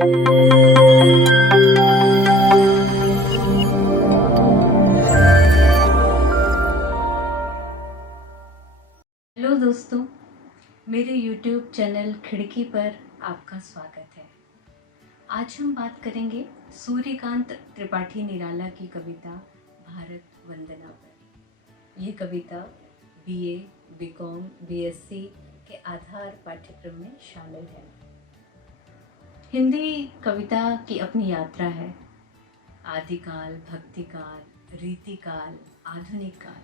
Hello दोस्तों, मेरे YouTube channel खिड़की पर आपका स्वागत है। आज हम बात करेंगे सूर्यकांत त्रिपाठी निराला की कविता भारत वंदना पर। ये कविता BA, BCom, BSc के आधार पाठ्यक्रम में शामिल है। हिंदी कविता की अपनी यात्रा है। आदिकाल, भक्तिकाल, रीतिकाल, आधुनिक काल।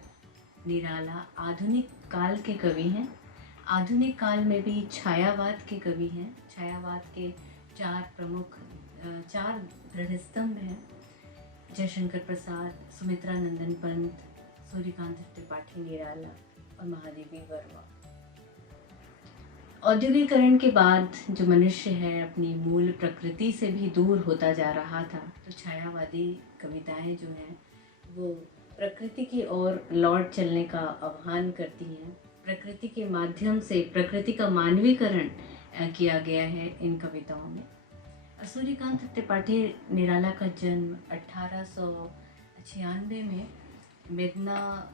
निराला आधुनिक काल के कवि हैं। आधुनिक काल में भी छायावाद के कवि हैं। छायावाद के चार दृढ़ स्तंभ हैं: जयशंकर प्रसाद, सुमित्रा नंदन पंत, सूर्यकांत त्रिपाठी निराला और महादेवी वर्मा। औद्योगिकरण के बाद जो मनुष्य है अपनी मूल प्रकृति से भी दूर होता जा रहा था, तो छायावादी कविताएं जो हैं वो प्रकृति की ओर लौट चलने का आह्वान करती हैं। प्रकृति के माध्यम से प्रकृति का मानवीकरण किया गया है इन कविताओं में। सूर्यकांत त्रिपाठी निराला का जन्म 1896 में मेदना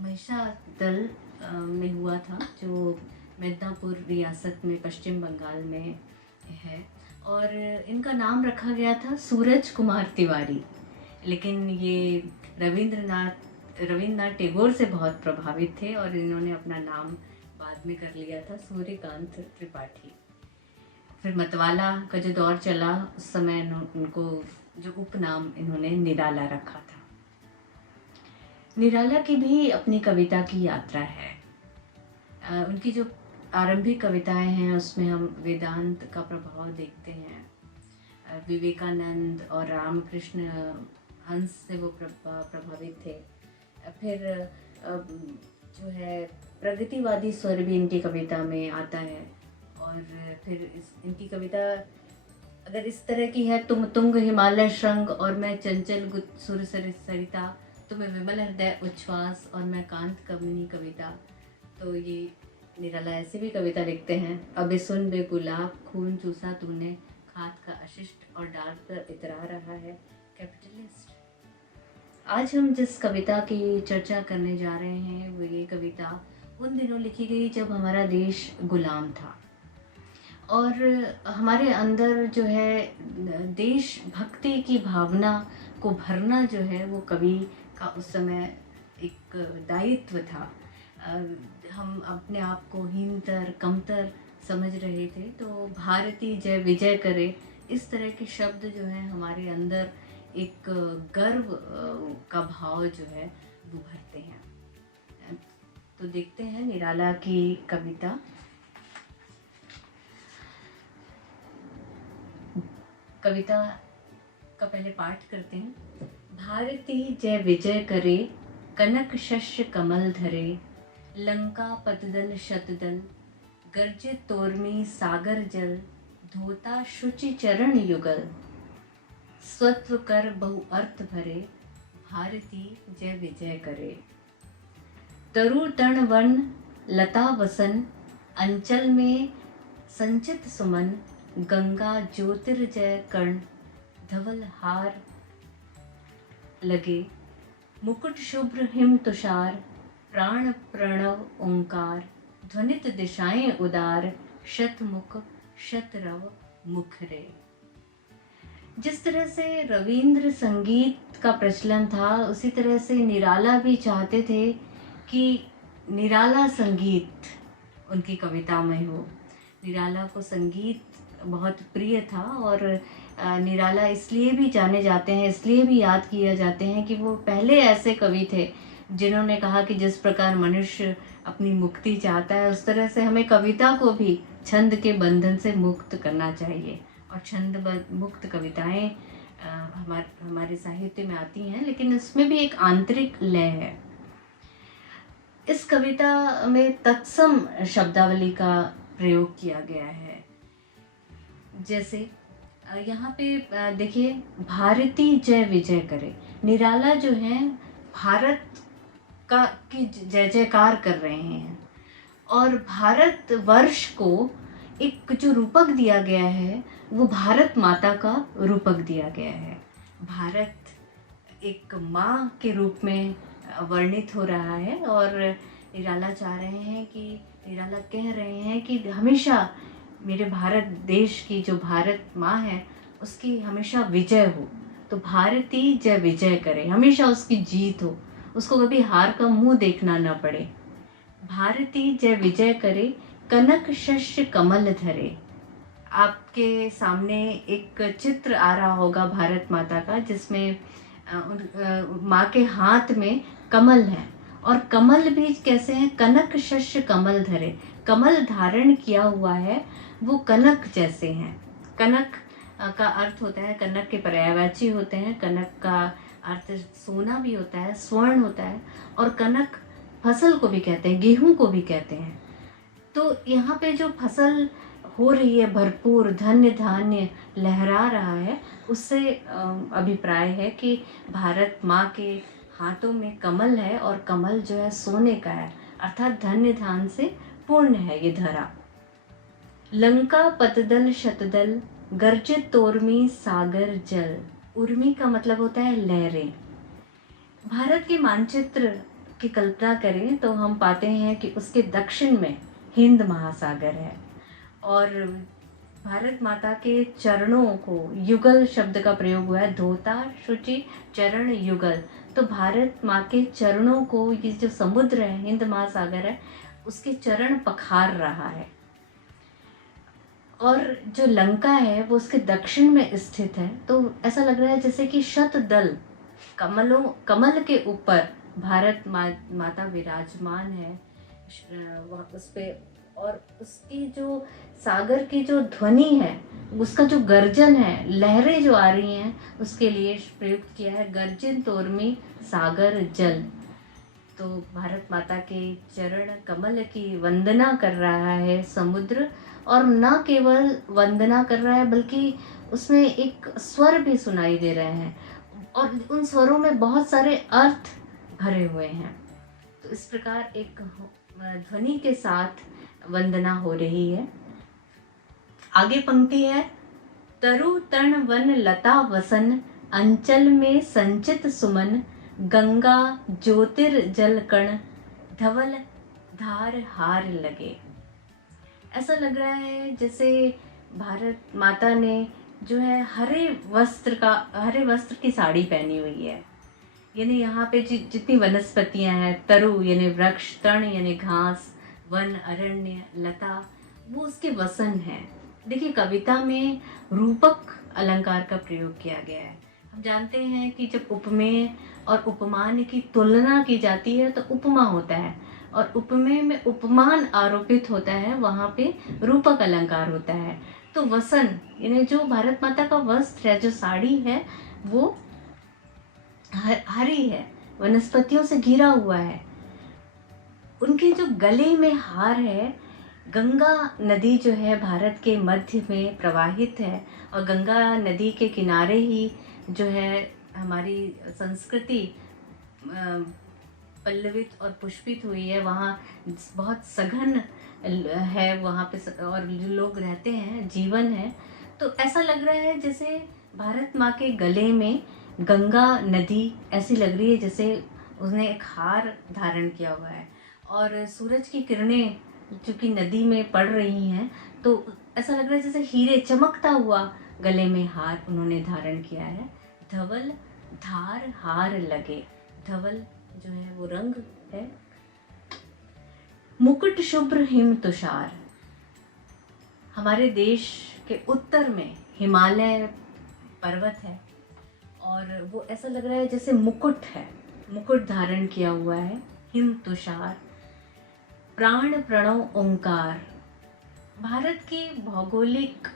महिषादल में हुआ था, जो मिदनापुर रियासत में पश्चिम बंगाल में है। और इनका नाम रखा गया था सूरज कुमार तिवारी, लेकिन ये रविंद्रनाथ टैगोर से बहुत प्रभावित थे और इन्होंने अपना नाम बाद में कर लिया था सूर्यकांत त्रिपाठी। फिर मतवाला का जो दौर चला, उस समय उनको जो उपनाम इन्होंने निराला रखा था। निराला की भी अपनी कविता की यात्रा है। उनकी जो आरंभिक कविताएं हैं उसमें हम वेदांत का प्रभाव देखते हैं। विवेकानंद और रामकृष्ण हंस से वो प्रभावित थे। फिर जो है प्रगतिवादी स्वर भी इनकी कविता में आता है। और फिर इनकी कविता अगर इस तरह की है: तुम तुंग हिमालय श्रृंग और मैं चंचल सुर सरिता, तुम्हें विमल हृदय उच्छ्वास और मैं कांत कमनी कविता। तो ये निराला ऐसी भी कविता लिखते हैं: अबे सुन बे गुलाब, खून चूसा तूने, खाद का अशिष्ट और डाल पर इतरा रहा है कैपिटलिस्ट। आज हम जिस कविता की चर्चा करने जा रहे हैं वो ये कविता उन दिनों लिखी गई जब हमारा देश गुलाम था, और हमारे अंदर जो है देश भक्ति की भावना को भरना जो है वो कवि का उस समय एक दायित्व था। हम अपने आप को हीनतर, कमतर समझ रहे थे, तो भारती जय विजय करे, इस तरह के शब्द जो है हमारे अंदर एक गर्व का भाव जो है वो भरते हैं। तो देखते हैं निराला की कविता। कविता का पहले पाठ करते हैं। भारती जय विजय करे, कनक शस्य कमल धरे, लंका पतदल शतदल, गर्जित तोर्मी सागर जल, धोता शुचि चरण युगल, स्वत्व कर बहु अर्थ भरे, भारती जय विजय करे। तरु तण वन लता वसन, अंचल में संचित सुमन, गंगा ज्योतिर्जय कर्ण, धवल हार लगे, मुकुट शुभ्र हिम तुषार, प्राण प्रणव ओंकार, ध्वनित दिशाएं उदार, शतमुख शतरव मुखरे। जिस तरह से रविंद्र संगीत का प्रचलन था, उसी तरह से निराला भी चाहते थे कि निराला संगीत उनकी कविता में हो। निराला को संगीत बहुत प्रिय था और निराला इसलिए भी जाने जाते हैं, इसलिए भी याद किए जाते हैं कि वो पहले ऐसे कवि थे जिन्होंने कहा कि जिस प्रकार मनुष्य अपनी मुक्ति चाहता है, उस तरह से हमें कविता को भी छंद के बंधन से मुक्त करना चाहिए। और छंद मुक्त कविताएं हमारे साहित्य में आती हैं, लेकिन इसमें भी एक आंतरिक लय है। इस कविता में तत्सम शब्दावली का प्रयोग किया गया है। जैसे यहाँ पे देखिए, भारती जय विजय करे। निराला जो है भारत का की जय जयकार कर रहे हैं और भारत वर्ष को एक जो रूपक दिया गया है वो भारत माता का रूपक दिया गया है। भारत एक माँ के रूप में वर्णित हो रहा है और निराला चाह रहे हैं कि निराला कह रहे हैं कि हमेशा मेरे भारत देश की जो भारत माँ है उसकी हमेशा विजय हो। तो भारती जय विजय करे, हमेशा उसकी जीत हो, उसको कभी हार का मुंह देखना ना पड़े। भारती जय विजय करे, कनक शस्य कमल धरे। आपके सामने एक चित्र आ रहा होगा भारत माता का, जिसमें माँ के हाथ में कमल है और कमल भी कैसे हैं, कनक शस्य कमल धरे। कमल धारण किया हुआ है, वो कनक जैसे हैं। कनक का अर्थ होता है, कनक के पर्यायवाची होते हैं। कनक का अर्थ सोना भी होता है, स्वर्ण होता है, और कनक फसल को भी कहते हैं, गेहूं को भी कहते हैं। तो यहाँ पे जो फसल हो रही है, भरपूर धन्य धान्य लहरा रहा है, उससे अभिप्राय है कि भारत माँ के हाथों में कमल है और कमल जो है सोने का है, अर्थात धन्य धान से पूर्ण है ये धरा। लंका पतदल शतदल, गर्जित तोर्मी सागर जल। उर्मी का मतलब होता है लहरें। भारत के मानचित्र की कल्पना करें तो हम पाते हैं कि उसके दक्षिण में हिंद महासागर है और भारत माता के चरणों को युगल शब्द का प्रयोग हुआ है, धोता शुचि चरण युगल। तो भारत माँ के चरणों को ये जो समुद्र है, हिंद महासागर है, उसके चरण पखार रहा है। और जो लंका है वो उसके दक्षिण में स्थित है। तो ऐसा लग रहा है जैसे कि शतदल कमल के ऊपर भारत माता विराजमान है उस पे, और उसकी जो सागर की जो ध्वनि है, उसका जो गर्जन है, लहरें जो आ रही हैं, उसके लिए प्रयुक्त किया है गर्जन तोर्मी सागर जल। तो भारत माता के चरण कमल की वंदना कर रहा है समुद्र, और न केवल वंदना कर रहा है बल्कि उसमें एक स्वर भी सुनाई दे रहे हैं और उन स्वरों में बहुत सारे अर्थ भरे हुए हैं। तो इस प्रकार एक ध्वनि के साथ वंदना हो रही है। आगे पंक्ति है, तरु तर्ण वन लता वसन, अंचल में संचित सुमन, गंगा ज्योतिर्जल कण, धवल धार हार लगे। ऐसा लग रहा है जैसे भारत माता ने जो है हरे वस्त्र की साड़ी पहनी हुई है। यानी यहाँ पे जितनी वनस्पतियाँ हैं, तरु यानी वृक्ष, तृण यानी घास, वन अरण्य, लता, वो उसके वसन है। देखिए, कविता में रूपक अलंकार का प्रयोग किया गया है। हम जानते हैं कि जब उपमेय और उपमान की तुलना की जाती है तो उपमा होता है, और उपमेय में उपमान आरोपित होता है, वहाँ पे रूपक अलंकार होता है। तो वसन यानी जो भारत माता का वस्त्र है, जो साड़ी है, वो हरी है, वनस्पतियों से घिरा हुआ है। उनके जो गले में हार है, गंगा नदी जो है भारत के मध्य में प्रवाहित है, और गंगा नदी के किनारे ही जो है हमारी संस्कृति पल्लवित और पुष्पित हुई है। वहाँ बहुत सघन है वहाँ पे, और जो लोग रहते हैं, जीवन है। तो ऐसा लग रहा है जैसे भारत माँ के गले में गंगा नदी ऐसी लग रही है जैसे उसने एक हार धारण किया हुआ है, और सूरज की किरणें चूँकि नदी में पड़ रही हैं, तो ऐसा लग रहा है जैसे हीरे चमकता हुआ गले में हार उन्होंने धारण किया है। धवल धार हार लगे, धवल जो है वो रंग है। मुकुट शुभ्र हिम तुषार, हमारे देश के उत्तर में हिमालय पर्वत है, और वो ऐसा लग रहा है जैसे मुकुट है, मुकुट धारण किया हुआ है। हिम तुषार, प्राण प्रणव ओंकार। भारत की भौगोलिक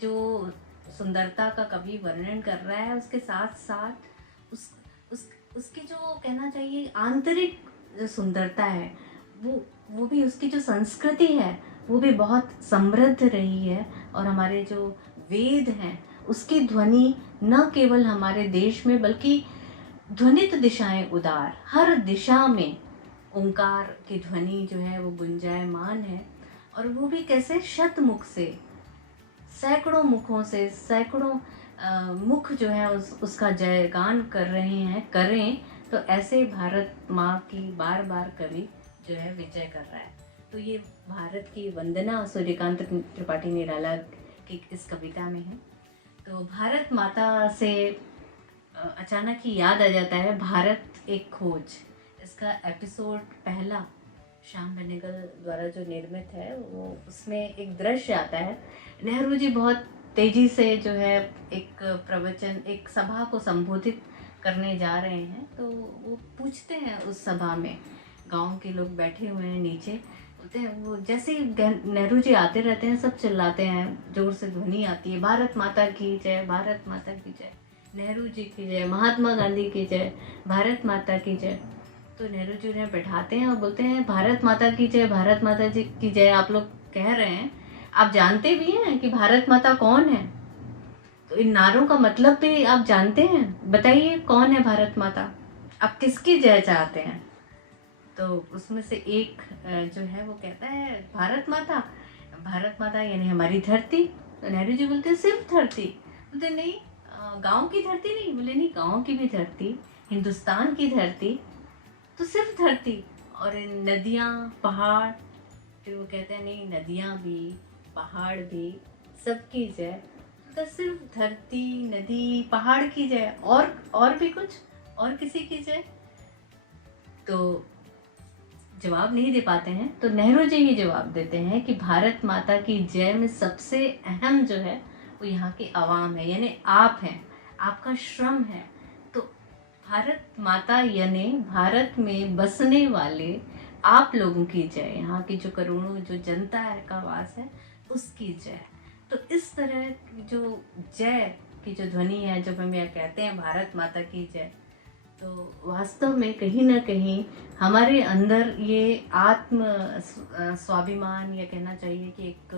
जो सुंदरता का कवि वर्णन कर रहा है, उसके साथ साथ उसकी जो कहना चाहिए आंतरिक जो सुंदरता है, वो भी, उसकी जो संस्कृति है वो भी बहुत समृद्ध रही है। और हमारे जो वेद हैं उसकी ध्वनि न केवल हमारे देश में बल्कि ध्वनित दिशाएं उदार, हर दिशा में ओंकार की ध्वनि जो है वो गुंजायमान है। और वो भी कैसे, शतमुख से, सैकड़ों मुखों से, सैकड़ों मुख जो है उसका जयगान कर रहे हैं, करें। तो ऐसे भारत माँ की बार बार कवि जो है विजय कर रहा है। तो ये भारत की वंदना सूर्यकांत त्रिपाठी निराला की इस कविता में है। तो भारत माता से अचानक ही याद आ जाता है भारत एक खोज। इसका एपिसोड पहला श्याम बेनेगल द्वारा जो निर्मित है, वो उसमें एक दृश्य आता है। नेहरू जी बहुत तेजी से जो है एक प्रवचन, एक सभा को संबोधित करने जा रहे हैं। तो वो पूछते हैं उस सभा में, गांव के लोग बैठे हुए हैं नीचे, बोलते हैं, वो जैसे ही नेहरू जी आते रहते हैं सब चिल्लाते हैं, जोर से ध्वनि आती है, भारत माता की जय, भारत माता की जय, नेहरू जी की जय, महात्मा गांधी की जय, भारत माता की जय। तो नेहरू जी उन्हें बैठाते हैं और बोलते हैं, भारत माता की जय, भारत माता जी की जय आप लोग कह रहे हैं, आप जानते भी हैं कि भारत माता कौन है? तो इन नारों का मतलब भी आप जानते हैं? बताइए कौन है भारत माता, आप किसकी जय चाहते हैं? तो उसमें से एक जो है वो कहता है, भारत माता, भारत माता यानी हमारी धरती। तो नेहरू जी बोलते हैं, सिर्फ धरती? बोलते नहीं, गांव की धरती नहीं? बोले नहीं, गांव की भी धरती, हिंदुस्तान की धरती। तो सिर्फ धरती और नदियाँ, पहाड़? फिर वो कहते हैं, नहीं, नदियाँ भी, पहाड़ भी, सबकी जय। तो सिर्फ धरती, नदी, पहाड़ की जय, और भी कुछ, और किसी की जय? तो जवाब नहीं दे पाते हैं। तो नेहरू जी ही जवाब देते हैं कि भारत माता की जय में सबसे अहम जो है वो यहाँ की आवाम है, यानी आप हैं, आपका श्रम है। तो भारत माता यानी भारत में बसने वाले आप लोगों की जय, यहाँ की जो करोड़ों जो जनता है का वास है, उसकी जय। तो इस तरह की जो जय की जो ध्वनि है, जब हम यह कहते हैं भारत माता की जय, तो वास्तव में कहीं ना कहीं हमारे अंदर ये आत्म स्वाभिमान, या कहना चाहिए कि एक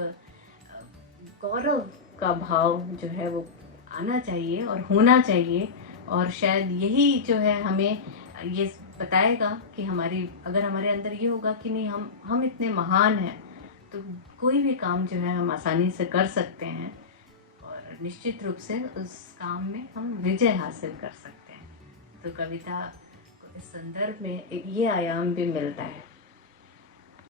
गौरव का भाव जो है वो आना चाहिए और होना चाहिए। और शायद यही जो है हमें ये बताएगा कि हमारी, अगर हमारे अंदर ये होगा कि नहीं, हम इतने महान हैं, तो कोई भी काम जो है हम आसानी से कर सकते हैं और निश्चित रूप से उस काम में हम विजय हासिल कर सकते हैं। तो कविता को इस संदर्भ में ये आयाम भी मिलता है।